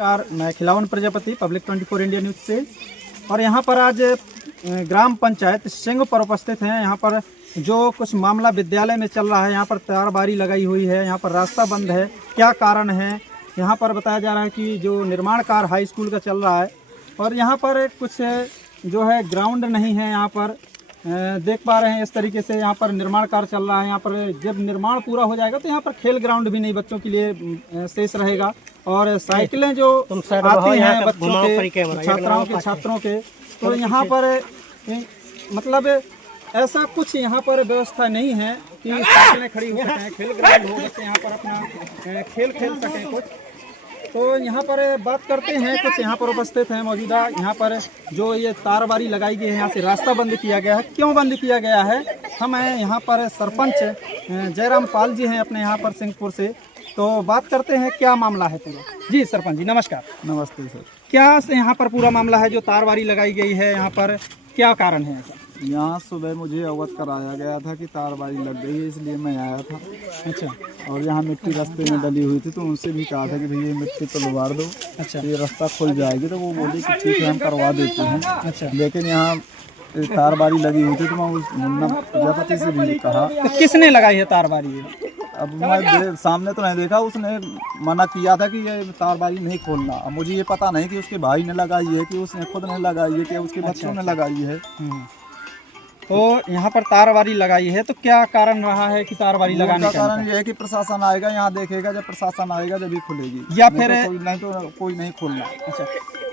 नमस्कार, मैं Khilawan Prajapati public 24 India news से। और यहाँ पर आज ग्राम पंचायत सिंह पर उपस्थित हैं। यहाँ पर जो कुछ मामला विद्यालय में चल रहा है, यहाँ पर तारबारी लगाई हुई है, यहाँ पर रास्ता बंद है, क्या कारण है। यहाँ पर बताया जा रहा है कि जो निर्माण कार्य हाई स्कूल का चल रहा है और यहाँ पर कुछ जो है ग्राउंड नहीं है। यहाँ पर देख पा रहे हैं इस तरीके से यहाँ पर निर्माण कार्य चल रहा है। यहाँ पर जब निर्माण पूरा हो जाएगा तो यहाँ पर खेल ग्राउंड भी नहीं बच्चों के लिए शेष रहेगा। और साइकिलें जो आती हैं बच्चों के छात्रों के, तो यहाँ पर मतलब ऐसा कुछ यहाँ पर व्यवस्था नहीं है कि साइकिलें खड़ी हो सकें, खेल ग्राउंड हो, बच्चे यहाँ पर अपना खेल सकें कुछ। तो यहाँ पर बात करते हैं, कुछ यहाँ पर उपस्थित हैं मौजूदा। यहाँ पर जो ये तारबारी लगाई गई है, यहाँ से रास्ता बंद किया गया है। क्यों बंद किया गया है? हम हैं यहाँ पर सरपंच जयराम पाल जी हैं अपने यहाँ पर सिंहपुर से। तो बात करते हैं क्या मामला है पूरा। जी सरपंच जी नमस्कार। नमस्ते सर। क्या यहाँ पर पूरा मामला है जो तारबारी लगाई गई है, यहाँ पर क्या कारण है ऐसा? यहाँ सुबह मुझे अवगत कराया गया था कि तारबारी लग गई है, इसलिए मैं आया था। अच्छा। और यहाँ मिट्टी रास्ते में डली हुई थी, तो उनसे भी कहा था कि भैया मिट्टी तो उबार दो। अच्छा। ये रास्ता खुल जाएगी, तो वो बोली कि ठीक है हम करवा देते हैं। अच्छा। लेकिन यहाँ तारबारी लगी हुई थी, तो मैं उस मुन्ना प्रजापति से भी कहा। तो किसने लगाई है तारबारी? अब मैं सामने तो नहीं देखा, उसने मना किया था कि ये तारबारी नहीं खोलना। अब मुझे ये पता नहीं कि उसके भाई ने लगाई है, कि उसने खुद ने लगाई है, कि उसके बच्चों ने लगाई है। तो यहाँ पर तारबारी लगाई है, तो क्या कारण रहा है कि तारबारी लगाने का? कारण ये है कि प्रशासन आएगा, यहाँ देखेगा, जब प्रशासन आएगा जब ही खुलेगी, या फिर कोई नहीं खोलना। अच्छा,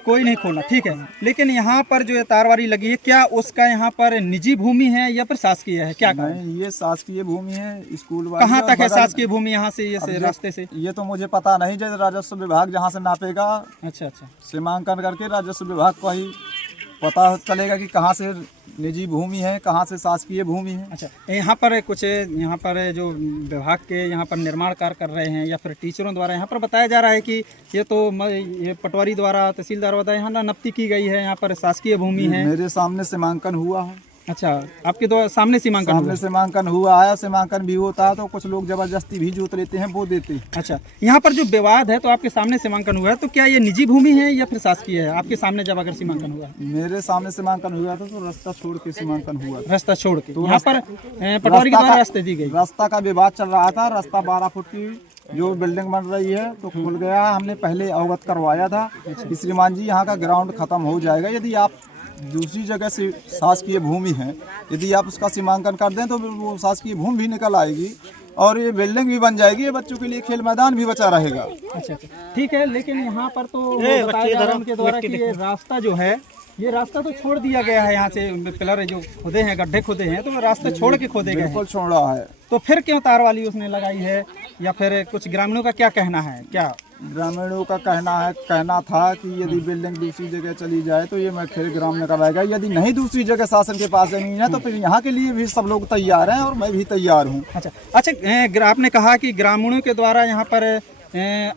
कोई नहीं खोलना, ठीक है। लेकिन यहाँ पर जो ये तारबारी लगी है, क्या उसका यहाँ पर निजी भूमि है या फिर शासकीय है? क्या नहीं, ये शासकीय भूमि है। स्कूल कहाँ तक है शासकीय भूमि यहाँ से, ये रास्ते से? ये तो मुझे पता नहीं, जैसे राजस्व विभाग जहाँ से नापेगा, अच्छा, सीमांकन करके राजस्व विभाग को ही पता चलेगा कि कहाँ से निजी भूमि है, कहाँ से शासकीय भूमि है। अच्छा, यहाँ पर कुछ यहाँ पर जो विभाग के यहाँ पर निर्माण कार्य कर रहे हैं या फिर टीचरों द्वारा यहाँ पर बताया जा रहा है कि ये तो ये पटवारी द्वारा, तहसीलदार द्वारा यहाँ ना नप्ती की गई है, यहाँ पर शासकीय भूमि है। मेरे सामने सीमांकन हुआ है। अच्छा, आपके दो सामने सीमांकन हुआ है। सीमांकन भी होता है तो कुछ लोग जबरदस्ती भी जोत लेते हैं, वो देते हैं। अच्छा, यहाँ पर जो विवाद है तो आपके सामने सीमांकन हुआ है, तो क्या ये निजी भूमि है या फिर शासकीय है? आपके सामने जब अगर सीमांकन हुआ? मेरे सामने सीमांकन हुआ था तो रास्ता छोड़ के सीमांकन हुआ। रास्ता छोड़ के? तो यहाँ पर पटवारी के द्वारा रास्ते दी गई। रास्ता का विवाद चल रहा था। रास्ता 12 फुट की जो बिल्डिंग बन रही है तो खुल गया। हमने पहले अवगत करवाया था कि श्रीमान जी यहाँ का ग्राउंड खत्म हो जाएगा, यदि आप दूसरी जगह से शासकीय भूमि है, यदि आप उसका सीमांकन कर दें तो वो शासकीय भूमि भी निकल आएगी और ये बिल्डिंग भी बन जाएगी, ये बच्चों के लिए खेल मैदान भी बचा रहेगा। अच्छा, ठीक है। लेकिन यहाँ पर तो बताया जा रहा है उनके द्वारा कि ये रास्ता जो है, ये रास्ता तो छोड़ दिया गया है। यहाँ से पिलर जो खोदे हैं, गड्ढे खोदे हैं, तो रास्ते छोड़ के खोदे गए। बिल्कुल छोड़ा है। तो फिर क्यों तारबारी उसने लगाई है? या फिर कुछ ग्रामीणों का क्या कहना है? क्या ग्रामीणों का कहना था कि यदि बिल्डिंग दूसरी जगह चली जाए तो ये मैं खेल ग्राउंड में करवाएगा। यदि नहीं दूसरी जगह शासन के पास जमीन है तो फिर यहाँ के लिए भी सब लोग तैयार हैं और मैं भी तैयार हूँ। अच्छा, आपने कहा कि ग्रामीणों के द्वारा यहाँ पर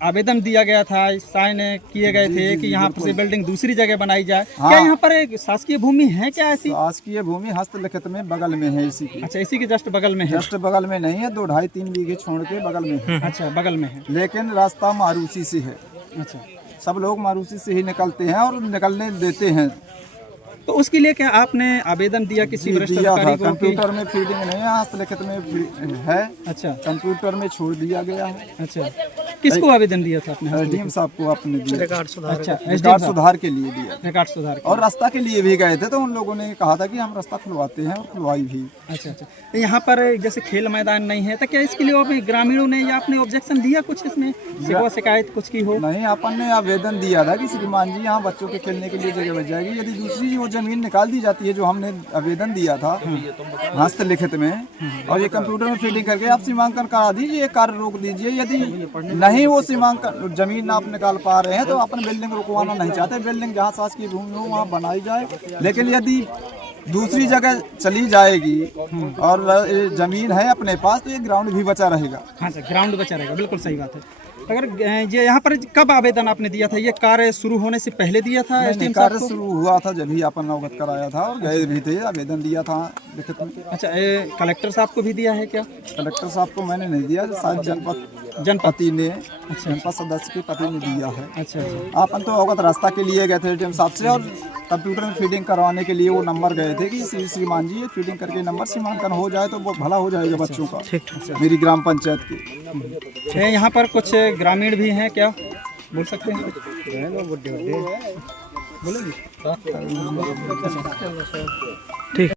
आवेदन दिया गया था, साइन किए गए थे कि यहाँ से बिल्डिंग दूसरी जगह बनाई जाए। हाँ। क्या यहाँ पर एक शासकीय भूमि है? क्या ऐसी शासकीय भूमि हस्तलिखित में बगल में है इसी की। अच्छा, इसी के जस्ट बगल में है? जस्ट बगल में नहीं है, 2, 2.5, 3 बीघे छोड़ के बगल में है। अच्छा, बगल में है। लेकिन रास्ता मारूसी से है। अच्छा, सब लोग मारूसी से ही निकलते हैं और निकलने देते हैं। तो उसके लिए क्या आपने आवेदन दिया किसी वरिष्ठ अधिकारी को? कंप्यूटर में फीडिंग नहीं है, हस्तलिखित में है। अच्छा, कंप्यूटर में छोड़ दिया गया है। अच्छा, किसको आवेदन दिया था आपने? डीएम साहब को आपने दिया। रिकॉर्ड सुधार के लिए दिया। रिकॉर्ड सुधार और रास्ता के लिए भी गए थे, तो उन लोगों ने कहा था कि हम रास्ता खुलवाते हैं और खुलवाई भी। अच्छा, तो यहाँ पर जैसे खेल मैदान नहीं है, तो क्या इसके लिए ग्रामीणों ने या आपने ऑब्जेक्शन दिया कुछ, इसमें शिकायत कुछ की हो? नहीं, अपन ने आवेदन दिया था कि श्रीमान जी यहाँ बच्चों के खेलने के लिए जगह बच जाएगी। यदि दूसरी वो जमीन निकाल दी जाती है जो हमने आवेदन दिया था हस्तलिखित में, और ये कंप्यूटर में फीडिंग करके आप सीमांकन करा दीजिए, कार्य रोक दीजिए। यदि नहीं वो सीमांकन जमीन आप निकाल पा रहे हैं तो अपन बिल्डिंग रुकवाना नहीं चाहते। बिल्डिंग जहाँ शासकीय भूमि हो वहाँ बनाई जाए। लेकिन यदि दूसरी जगह चली जाएगी और जमीन है अपने पास तो ये ग्राउंड भी बचा रहेगा। हाँ सर, ग्राउंड बचा रहेगा, बिल्कुल सही बात है। अगर ये यहाँ पर कब आवेदन आपने दिया था? ये कार्य शुरू होने से पहले दिया था? एसडीएम साहब कार्य को? शुरू हुआ था जब ही अपन अवगत कराया था और गए भी थे, आवेदन दिया था लिखित में। अच्छा, कलेक्टर साहब को भी दिया है क्या? कलेक्टर साहब को मैंने नहीं दिया, शायद जनपद पति ने, जनपद सदस्य के पति ने दिया है। अच्छा अच्छा। अपन तो अवगत रास्ता के लिए गए थे एसडीएम साहब से और कंप्यूटर में फीडिंग करवाने के लिए वो नंबर गए थे कि श्रीमान जी ये फीडिंग करके नंबर सीमांकन हो जाए तो वो भला हो जाएगा बच्चों का, ठीक। मेरी ग्राम पंचायत की। यहाँ पर कुछ ग्रामीण भी हैं क्या, बोल सकते हैं? बोलेंगे? ठीक।